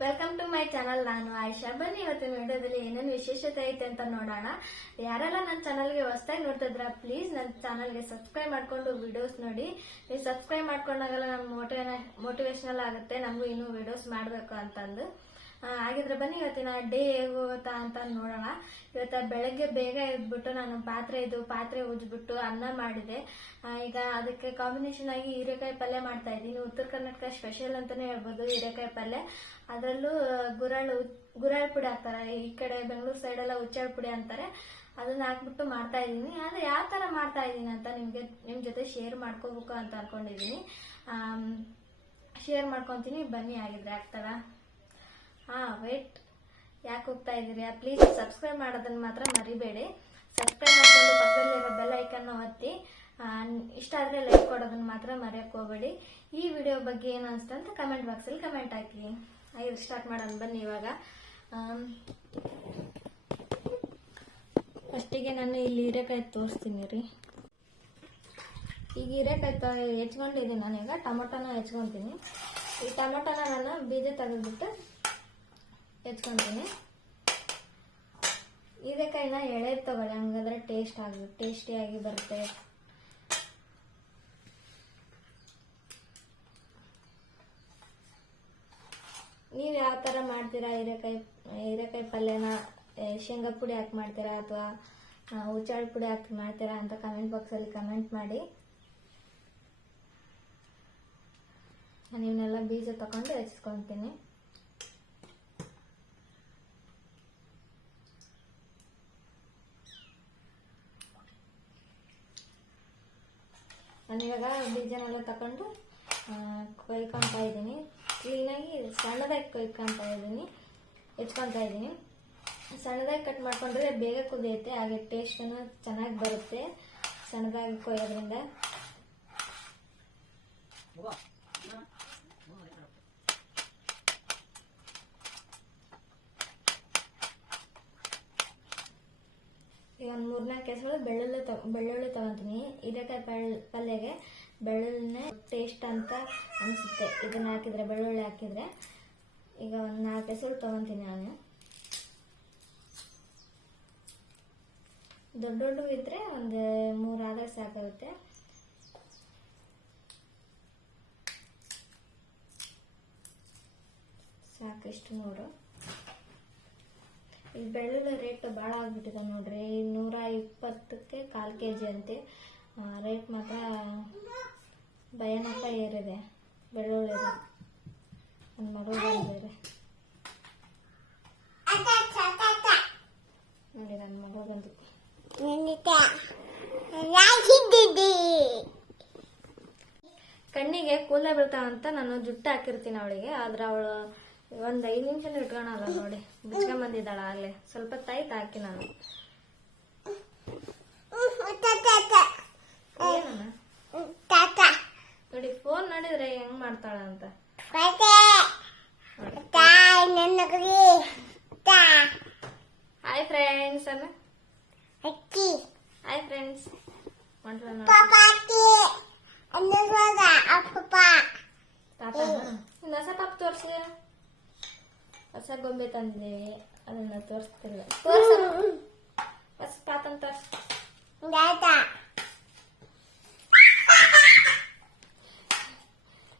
Welcome to my channel ನಾನು ಆಯ್ಷಾ. ಬನ್ನಿ ಇವತ್ತಿನ ವಿಡಿಯೋದಲ್ಲಿ ಏನೇನು ವಿಶೇಷತೆ ಐತೆ ಅಂತ ನೋಡೋಣ. ಯಾರೆಲ್ಲ ನನ್ನ ಚಾನಲ್ಗೆ ಹೊಸದಾಗಿ ನೋಡ್ತಿದ್ರ ಪ್ಲೀಸ್ ನನ್ನ ಚಾನಲ್ಗೆ ಸಬ್ಸ್ಕ್ರೈಬ್ ಮಾಡಿಕೊಂಡು ವಿಡಿಯೋಸ್ ನೋಡಿ. ನೀವು ಸಬ್ಸ್ಕ್ರೈಬ್ ಮಾಡ್ಕೊಂಡಾಗೆಲ್ಲ ನಮ್ಮ ಮೋಟಿವೇನ ಮೋಟಿವೇಶನಲ್ ಆಗುತ್ತೆ. ನಮಗೂ ಇನ್ನೂ ವಿಡಿಯೋಸ್ ಮಾಡಬೇಕು ಅಂತಂದು. ಹಾಗಿದ್ರೆ ಬನ್ನಿ ಇವತ್ತಿನ ಡೇ ಹೇಗೆ ಹೋಗುತ್ತಾ ಅಂತ ನೋಡೋಣ. ಇವತ್ತ ಬೆಳಗ್ಗೆ ಬೇಗ ಎದ್ಬಿಟ್ಟು ನಾನು ಪಾತ್ರೆ ಇದು, ಪಾತ್ರೆ ಉಜ್ಬಿಟ್ಟು ಅನ್ನ ಮಾಡಿದೆ. ಈಗ ಅದಕ್ಕೆ ಕಾಂಬಿನೇಷನ್ ಆಗಿ ಹೀರೆಕಾಯಿ ಪಲ್ಯ ಮಾಡ್ತಾ ಇದ್ದೀನಿ. ಉತ್ತರ ಕರ್ನಾಟಕ ಸ್ಪೆಷಲ್ ಅಂತಾನೆ ಹೇಳ್ಬೋದು, ಹೀರೆಕಾಯಿ ಪಲ್ಯ. ಅದರಲ್ಲೂ ಗುರಾಳ್ ಗುರಾಳ್ ಪುಡಿ ಹಾಕ್ತಾರೆ. ಈ ಕಡೆ ಬೆಂಗಳೂರು ಸೈಡ್ ಎಲ್ಲ ಉಚ್ಚಾಳ್ ಪುಡಿ ಅಂತಾರೆ. ಅದನ್ನ ಹಾಕ್ಬಿಟ್ಟು ಮಾಡ್ತಾ ಇದ್ದೀನಿ. ಆದ್ರೆ ಯಾವ ತರ ಮಾಡ್ತಾ ಇದ್ದೀನಿ ಅಂತ ನಿಮ್ಗೆ, ನಿಮ್ ಜೊತೆ ಶೇರ್ ಮಾಡ್ಕೋಬೇಕು ಅಂತ ಅನ್ಕೊಂಡಿದ್ದೀನಿ. ಶೇರ್ ಮಾಡ್ಕೊಂತೀನಿ. ಬನ್ನಿ ಆಗಿದ್ರೆ ಆಗ್ತಾರ ಹಾ ವೇಟ್ ಯಾಕೆ ಹೋಗ್ತಾ ಇದ್ದೀರಾ? ಪ್ಲೀಸ್ ಸಬ್ಸ್ಕ್ರೈಬ್ ಮಾಡೋದನ್ನ ಮಾತ್ರ ಮರಿಬೇಡಿ. ಸಬ್ಸ್ಕ್ರೈಬ್ ಮಾಡ್ಕೊಂಡು ಪಕ್ಕದಲ್ಲಿರೋ ಬೆಲ್ ಐಕನ್ನ ಒತ್ತಿ ಇಷ್ಟ ಆದರೆ ಲೈಕ್ ಕೊಡೋದನ್ನ ಮಾತ್ರ ಮರೆಯಕ್ಕೆ ಹೋಗಬೇಡಿ. ಈ ವಿಡಿಯೋ ಬಗ್ಗೆ ಏನು ಅನಿಸ್ತು ಅಂತ ಕಮೆಂಟ್ ಬಾಕ್ಸಲ್ಲಿ ಕಮೆಂಟ್ ಹಾಕಿ. ಐದು ಸ್ಟಾರ್ಟ್ ಮಾಡೋಣ, ಬನ್ನಿ ಇವಾಗ. ಫಸ್ಟಿಗೆ ನಾನು ಇಲ್ಲಿ ಹೀರೆಕಾಯಿ ತೋರಿಸ್ತೀನಿ ರೀ. ಈಗ ಹೀರೆಕಾಯಿ ತ ಹೆಚ್ಕೊಂಡಿದ್ದೀನಿ ನಾನೀಗ. ಟೊಮೊಟೊನ ಹೆಚ್ಕೊತೀನಿ ಈ ಟೊಮೊಟೊನ ನಾನು ಬೀಜ ತೆಗೆದ್ಬಿಟ್ಟು ಹೆಚ್ಕೊತೀನಿ ಹೀರೆಕಾಯಿನ ಎಳೆದು ತಗೊಳ್ಳಿ, ಹಂಗಾದ್ರೆ ಟೇಸ್ಟ್ ಆಗುತ್ತೆ ಟೇಸ್ಟಿಯಾಗಿ ಬರುತ್ತೆ. ನೀವು ಯಾವ ಥರ ಮಾಡ್ತೀರಾ ಹೀರೆಕಾಯಿ ಹೀರೆಕಾಯಿ ಪಲ್ಯನ? ಶೇಂಗಾ ಪುಡಿ ಹಾಕಿ ಮಾಡ್ತೀರಾ ಅಥವಾ ಉಚ್ಚಾಳ ಪುಡಿ ಹಾಕಿ ಮಾಡ್ತೀರಾ ಅಂತ ಕಮೆಂಟ್ ಬಾಕ್ಸಲ್ಲಿ ಕಮೆಂಟ್ ಮಾಡಿ. ನೀವನ್ನೆಲ್ಲ ಬೀಜ ತಗೊಂಡು ಹೆಚ್ಕೊತೀನಿ ನಾನಿವಾಗ ಬೀಜನೆಲ್ಲ ತಗೊಂಡು ಕೊಯ್ಕೊತಾ ಇದ್ದೀನಿ. ಕ್ಲೀನಾಗಿ ಸಣ್ಣದಾಗಿ ಕೊಯ್ಕೊತಾ ಇದ್ದೀನಿ ಹೆಚ್ಕೊತಾ ಇದ್ದೀನಿ. ಸಣ್ಣದಾಗಿ ಕಟ್ ಮಾಡ್ಕೊಂಡ್ರೆ ಬೇಗ ಕುದಿಯುತ್ತೆ, ಹಾಗೆ ಟೇಸ್ಟನ್ನು ಚೆನ್ನಾಗಿ ಬರುತ್ತೆ ಸಣ್ಣದಾಗಿ ಕೊಯ್ಯೋದ್ರಿಂದ. ಈಗ ಒಂದು ಮೂರ್ನಾಲ್ಕು ಹೆಸರು ಬೆಳ್ಳುಳ್ಳಿ ತಗೊ ಬೆಳ್ಳುಳ್ಳಿ ತಗೊಂತೀನಿ. ಇದಕ್ಕೆ ಬೆಳ್ ಪಲ್ಯಗೆ ಬೆಳ್ಳುಳ್ಳಿನೇ ಟೇಸ್ಟ್ ಅಂತ ಅನಿಸುತ್ತೆ. ಇದನ್ನ ಹಾಕಿದ್ರೆ, ಬೆಳ್ಳುಳ್ಳಿ ಹಾಕಿದ್ರೆ. ಈಗ ಒಂದು ನಾಲ್ಕು ಹೆಸರು ತಗೊಂತೀನಿ ನಾನು. ದೊಡ್ಡ ದೊಡ್ಡ ಇದ್ರೆ ಒಂದು ಮೂರು ಆದ್ರೆ ಸಾಕಾಗುತ್ತೆ. ಸಾಕಿಷ್ಟು ಮೂರು. ಈ ಬೆಳ್ಳುಳ್ಳಿ ರೇಟ್ ಭಾಳ ಆಗ್ಬಿಟ್ಟಿದೆ ನೋಡ್ರಿ ನೂರ ಇಪ್ಪತ್ತಕ್ಕೆ ಕಾಲು ಕೆ ಜಿ ಅಂತೆ ರೇಟ್ ಮಾತ್ರ ಭಯಾನಕ ಏರಿದೆ ಬೆಳ್ಳುಳ್ಳಿ ನನ್ನ ಮಗಳು ನೋಡಿ ನನ್ನ ಮಗಳು ಬಂದು. ಕಣ್ಣಿಗೆ ಕೂದಲ ಬೀಳ್ತಾವಂತ ನಾನು ಜುಟ್ಟು ಹಾಕಿರ್ತೀನಿ ಅವಳಿಗೆ ಆದ್ರೆ ಅವಳು ಒಂದ್ ಐದು ನಿಮಿಷ ಇಟ್ಕೊಳಲ್ಲ ನೋಡಿ. ಬಿಚ್ಕೊಂಡ್ ಬಂದಿದ್ದಾಳ ಆಗ್ಲೇ. ಸ್ವಲ್ಪ ತಾಯ್ತು ಹಾಕಿ ನಾನು. ನೋಡಿ ಫೋನ್ ನೋಡಿದ್ರೆ ಹೆಂಗ್ ಮಾಡ್ತಾಳ ಅಂತ ಹೊಸ ಗೊಂಬೆ ತಂದೆ ಅದನ್ನ ತೋರಿಸ್ತಿಲ್ಲ ತೋರ್ಸ ಹೊಸ ತಾತನ್ ತೋರ್ಸ್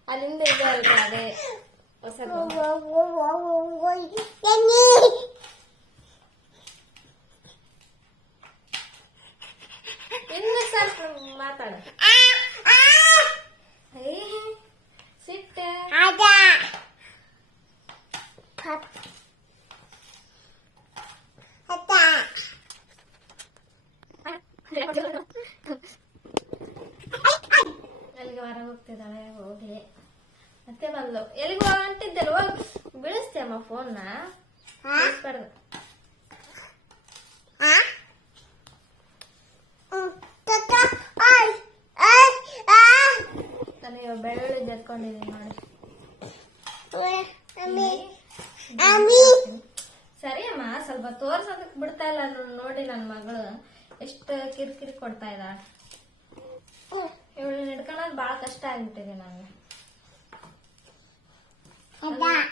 ಅಲ್ಲಿಂದ ಇದೆ ಅಲ್ವಾ ಅದೇ ಹೊಸ ಗೊಂಬೆ ಇನ್ನು ಸ್ವಲ್ಪ ಮಾತಾಡ ಬೀಳಿಸ್ಬಾರ್ದು ನಾನು ಇವಾಗ ಬೆಳ್ಳುಳ್ಳಿ ಜರ್ಕೊಂಡಿದ್ದೀನಿ ನೋಡಿ ಸರಿ ಅಮ್ಮ ಸ್ವಲ್ಪ ತೋರ್ಸೋದಕ್ ಬಿಡ್ತಾ ಇಲ್ಲ ನೋಡಿ ನನ್ನ ಮಗಳು. ಎಷ್ಟು ಕಿರಿಕಿರಿ ಕೊಡ್ತಾ ಇದ್ದಾಳ. ಇವಳು ಹಿಡ್ಕೊಳ್ಳೋದು ಭಾಳ ಕಷ್ಟ ಆಗ್ಬಿಟ್ಟಿದೆ ನನಗೆ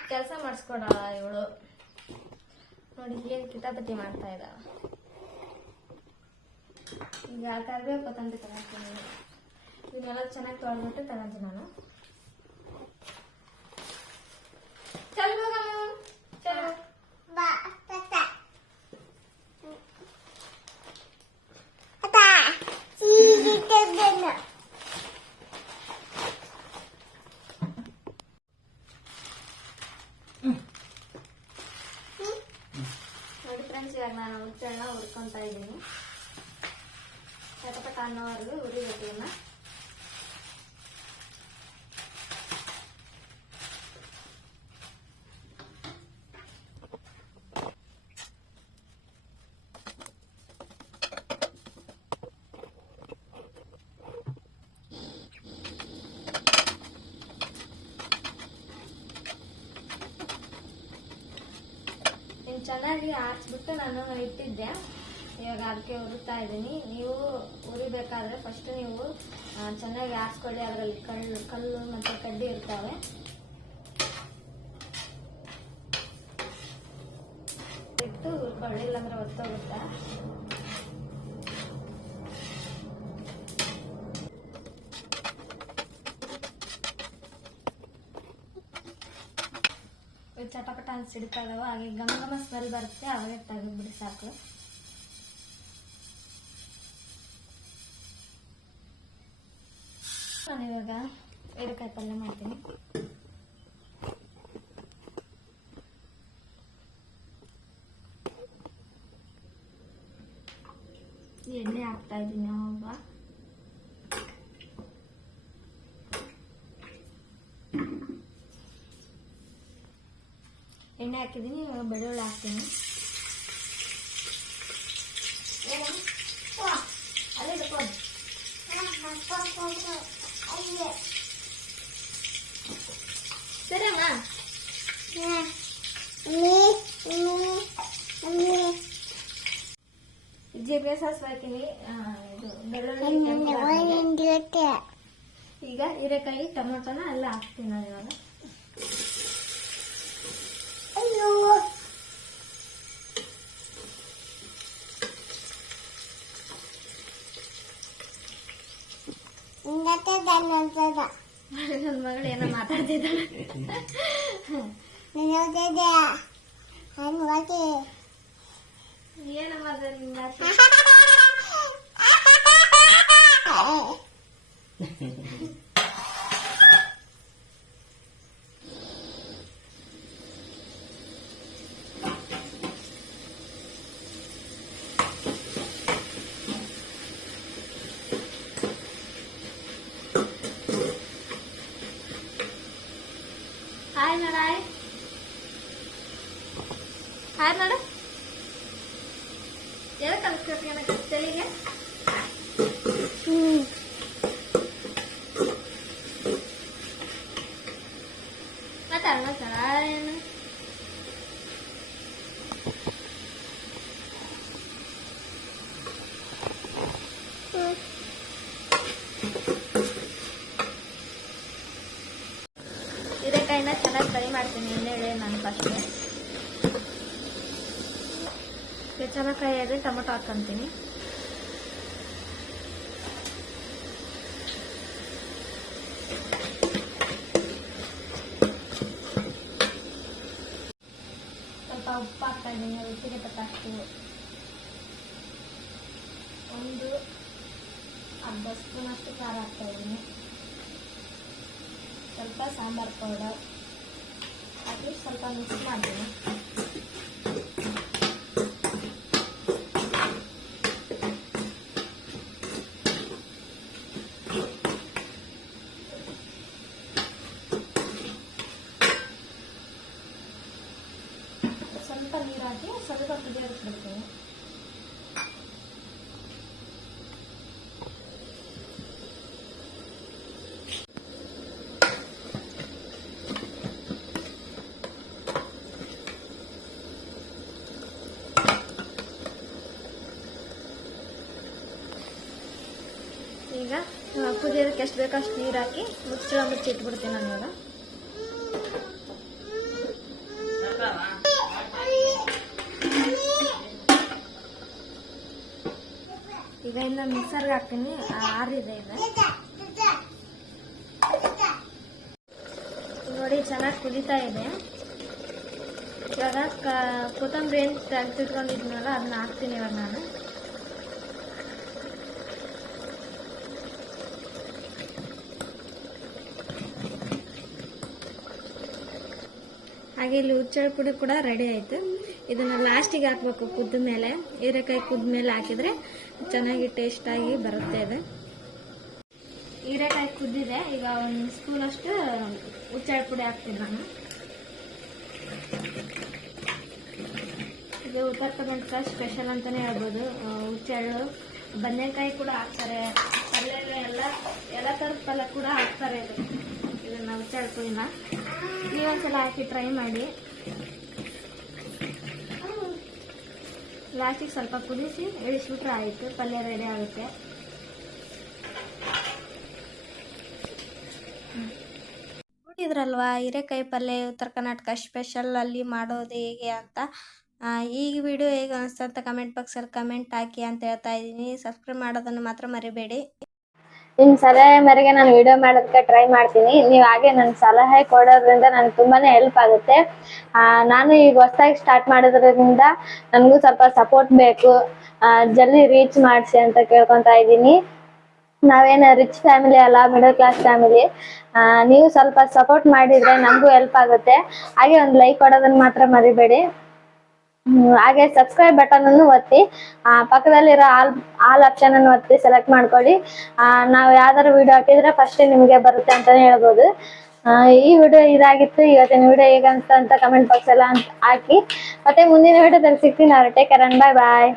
ಕೆಲಸ ಮಾಡಿಸ್ಕೊಡ ಇವಳು. ನೋಡಿ ಏನ್ ಕಿತಾಪತಿ ಮಾಡ್ತಾ ಇದ್ದಾವೆ ಈಗ ಕರಿಬೇವು ಕೊತ್ತಂಬರಿ ತಗೊಂತೀನಿ ಇದನ್ನೆಲ್ಲ ಚೆನ್ನಾಗಿ ತೊಳೆದ್ಬಿಟ್ಟು ತಗೊಂತೀನಿ ನಾನು ಚಲ್ ಹೋಗಮ್ಮ ಚಲ್ ನೋಡಿ ಫ್ರೆಂಡ್ಸ್ ಇವಾಗ ನಾನು ಹುರ್ಕೊಂತ ಇದ್ದೀನಿ ಚಟಪಟ ಅನ್ನೋವರೆಗೂ ಉರಿಬೇಕು ಇವನ್ನ ಚೆನ್ನಾಗಿ ಆರಿಸ್ಬಿಟ್ಟು ನಾನು ಇಟ್ಟಿದ್ದೆ. ಇವಾಗ ಅದಕ್ಕೆ ಉರಿತಾ ಇದ್ದೀನಿ. ನೀವು ಉರಿಬೇಕಾದ್ರೆ ಫಸ್ಟ್ ನೀವು ಚೆನ್ನಾಗಿ ಹಾಸ್ಕೊಳ್ಳಿ ಅದರಲ್ಲಿ ಕಲ್ಲು ಕಲ್ಲು ಮತ್ತು ಕಡ್ಡಿ ಇರ್ತಾವೆ. ಇಟ್ಟು ಹುರ್ಕೊಳ್ಳಿ, ಇಲ್ಲಾಂದ್ರೆ ಒತ್ತೋಗುತ್ತೆ. ಚಟಪಟ ಅನ್ಸಿಡ್ತಾ ಇದಾವ. ಹಾಗೆ ಗಮ ಗಮ ಸ್ಮೆಲ್ ಬರುತ್ತೆ. ಅವಾಗೆ ತೆಗೆದ್ಬಿಡಿ ಸಾಕು. ಎಣ್ಣೆ ಹಾಕ್ತಾ ಇದ್ದೀನಿ ಅವಾಗ. ಎಣ್ಣೆ ಹಾಕಿದ್ದೀನಿ ಇವಾಗ ಬೆಳ್ಳುಳ್ಳಿ ಹಾಕ್ತೀನಿ ಏನಮ್ಮ? ವಾ, ಅಲ್ಲೇ ಇಟ್ಕೋ. ಸರಿ ಅಮ್ಮ ಜೀರಿಗೆ ಸಾಸಿವೆ ಹಾಕಿನಿ ಆ, ಇದು ಬೆಳ್ಳುಳ್ಳಿ. ಈಗ ಹೀರೆಕಾಯಿ ಟೊಮೊಟೊನ ಎಲ್ಲ ಹಾಕ್ತೀನಿ ನಾನು ಇವಾಗ. ನನ್ನ ಮಗಳು ಏನೋ ಮಾತಾಡ್ತಿದ್ದಾಳೆ. ಏನಮ್ಮ đó hai ra đây hai ra đó Jangan kalau kerja nak cerita ni kan. ಹೀರೆಕಾಯಿನ ಚೆನ್ನಾಗಿ ಫ್ರೈ ಮಾಡ್ತೀನಿ ಎಣ್ಣೆಳೆ ನಾನು ಫಸ್ಟ್ ಚೆನ್ನಾಗಿ ಆದರೆ ಟೊಮೊಟೊ ಹಾಕ್ಕೊಂತೀನಿ ಸ್ವಲ್ಪ ಉಪ್ಪು ಹಾಕ್ತಾ ಇದ್ದೀನಿ, ರುಚಿಗೆ ತಕ್ಕಷ್ಟು. ಒಂದು ಅರ್ಧ ಸ್ಪೂನ್ ಅಷ್ಟು ಖಾರ ಹಾಕ್ತಾ ಇದ್ದೀನಿ. ಸ್ವಲ್ಪ ಸಾಂಬಾರ್ ಪೌಡರ್ ಹಾಕಿ ಸ್ವಲ್ಪ ಮಿಕ್ಸ್ ಮಾಡ್ತೀನಿ ಸ್ವಲ್ಪ ನೀರು ಹಾಕಿ ಸ್ವಲ್ಪ ಕುದಿಯೋದಕ್ಕೆ ಬಿಡ್ತೀನಿ ಈಗ ಕುದಿಯೋದಕ್ಕೆ ಎಷ್ಟು ಬೇಕೋ ಅಷ್ಟು ನೀರು ಹಾಕಿ, ಮುಚ್ಚಳ ಇಟ್ಬಿಡ್ತೀನಿ ನಾನು ಇವಾಗ. ಈಗ ಇನ್ನ ಮಿಕ್ಸರ್ಗೆ ಹಾಕ್ತೀನಿ. ಆರಿದೆ ಇದೆ ನೋಡಿ, ಚೆನ್ನಾಗಿ ಕುದಿತಾ ಇದೆ. ಇವಾಗ ಕೊತ್ತಂಬರಿ ಏನು ತೆಗೆದಿಟ್ಕೊಂಡಿದ್ನಲ್ಲ, ಅದನ್ನ ಹಾಕ್ತೀನಿ ಇವಾಗ ನಾನು. ಹಾಗೆ ಇಲ್ಲಿ ಹುಚ್ಚಳ ಪುಡಿ ಕೂಡ ರೆಡಿ ಆಯಿತು. ಇದನ್ನ ಲಾಸ್ಟಿಗೆ ಹಾಕಬೇಕು ಕುದ್ದ ಮೇಲೆ. ಹೀರೆಕಾಯಿ ಕುದ್ದ ಮೇಲೆ ಹಾಕಿದ್ರೆ ಚೆನ್ನಾಗಿ ಟೇಸ್ಟಾಗಿ ಬರುತ್ತೆ ಇದೆ. ಹೀರೆಕಾಯಿ ಕುದ್ದಿದೆ. ಈಗ ಒಂದು ಸ್ಪೂನ್ ಅಷ್ಟು ಹುಚ್ಚಳ ಪುಡಿ ಹಾಕ್ತೀನಿ ನಾನು. ಇದು ಉತ್ತರ ಕರ್ನಾಟಕ ಸ್ಪೆಷಲ್ ಅಂತಲೇ ಹೇಳ್ಬೋದು. ಹುಚ್ಚೆಳ್ಳು ಬದನೆಕಾಯಿ ಕೂಡ ಹಾಕ್ತಾರೆ. ಪಲ್ಯ ಎಲ್ಲ ಎಲ್ಲ ಥರದ ಪಲ್ಯ ಕೂಡ ಹಾಕ್ತಾರೆ ಇದು. ಇದನ್ನ ಹುಚ್ಚೆಳ್ಳು ಪುಡಿನ ನೀವೊಂದ್ಸಲ ಹಾಕಿ ಟ್ರೈ ಮಾಡಿ. ಲಾಸ್ಟಿಗೆ ಸ್ವಲ್ಪ ಕುದಿಸಿ ಇಳಿಸ್ಬಿಟ್ರೆ ಆಯಿತು, ಪಲ್ಯ ರೆಡಿ ಆಗುತ್ತೆ. ನೋಡಿದ್ರಲ್ವಾ, ಹಿರೇಕಾಯಿ ಪಲ್ಯ ಉತ್ತರ ಕರ್ನಾಟಕ ಸ್ಪೆಷಲ್ ಅಲ್ಲಿ ಮಾಡೋದು ಹೇಗೆ ಅಂತ? ಈ ವಿಡಿಯೋ ಹೇಗೆ ಅನಿಸ್ತಂತ ಅಂತ ಕಮೆಂಟ್ ಬಾಕ್ಸಲ್ಲಿ ಕಮೆಂಟ್ ಹಾಕಿ ಅಂತ ಹೇಳ್ತಾ ಇದ್ದೀನಿ. ಸಬ್ಸ್ಕ್ರೈಬ್ ಮಾಡೋದನ್ನು ಮಾತ್ರ ಮರಿಬೇಡಿ. ನಿಮ್ ಸಲಹೆ ಮೇರೆಗೆ ನಾನು ವಿಡಿಯೋ ಮಾಡೋದಕ್ಕೆ ಟ್ರೈ ಮಾಡ್ತೀನಿ. ನೀವು ಹಾಗೆ ನನ್ನ ಸಲಹೆ ಕೊಡೋದ್ರಿಂದ ನನಗೆ ತುಂಬಾನೇ ಹೆಲ್ಪ್ ಆಗುತ್ತೆ. ನಾನು ಈಗ ಹೊಸದಾಗಿ ಸ್ಟಾರ್ಟ್ ಮಾಡೋದ್ರಿಂದ ನನಗೂ ಸ್ವಲ್ಪ ಸಪೋರ್ಟ್ ಬೇಕು. ಜಲ್ದಿ ರೀಚ್ ಮಾಡಿಸಿ ಅಂತ ಕೇಳ್ಕೊತಾ ಇದ್ದೀನಿ. ನಾವೇನು ರಿಚ್ ಫ್ಯಾಮಿಲಿ ಅಲ್ಲ ಮಿಡಲ್ ಕ್ಲಾಸ್ ಫ್ಯಾಮಿಲಿ ನೀವು ಸ್ವಲ್ಪ ಸಪೋರ್ಟ್ ಮಾಡಿದ್ರೆ ನಮಗೂ ಹೆಲ್ಪ್ ಆಗುತ್ತೆ. ಹಾಗೆ ಒಂದು ಲೈಕ್ ಕೊಡೋದನ್ನ ಮಾತ್ರ ಮರಿಬೇಡಿ. ಹಾಗೆ ಸಬ್ಸ್ಕ್ರೈಬ್ ಬಟನ್ ಅನ್ನು ಒತ್ತಿ ಆ, ಪಕ್ಕದಲ್ಲಿರೋ ಆಲ್ ಆಲ್ ಆಪ್ಷನ್ ಅನ್ನು ಒತ್ತಿ ಸೆಲೆಕ್ಟ್ ಮಾಡ್ಕೊಳ್ಳಿ. ಆ, ನಾವು ಯಾವ್ದಾದ್ರು ವಿಡಿಯೋ ಹಾಕಿದ್ರೆ ಫಸ್ಟ್ ನಿಮಗೆ ಬರುತ್ತೆ ಅಂತಾನೆ ಹೇಳ್ಬೋದು. ಈ ವಿಡಿಯೋ ಇದಾಗಿತ್ತು ಇವತ್ತಿನ ವಿಡಿಯೋ ಹೇಗೆ ಅಂತ ಕಮೆಂಟ್ ಬಾಕ್ಸ್ ಎಲ್ಲ ಹಾಕಿ. ಮತ್ತೆ ಮುಂದಿನ ವಿಡಿಯೋದಲ್ಲಿ ಸಿಗ್ತೀನಿ ಅವ್ರು ಟೇಕ್ ಕೇರ್ ಬಾಯ್ ಬಾಯ್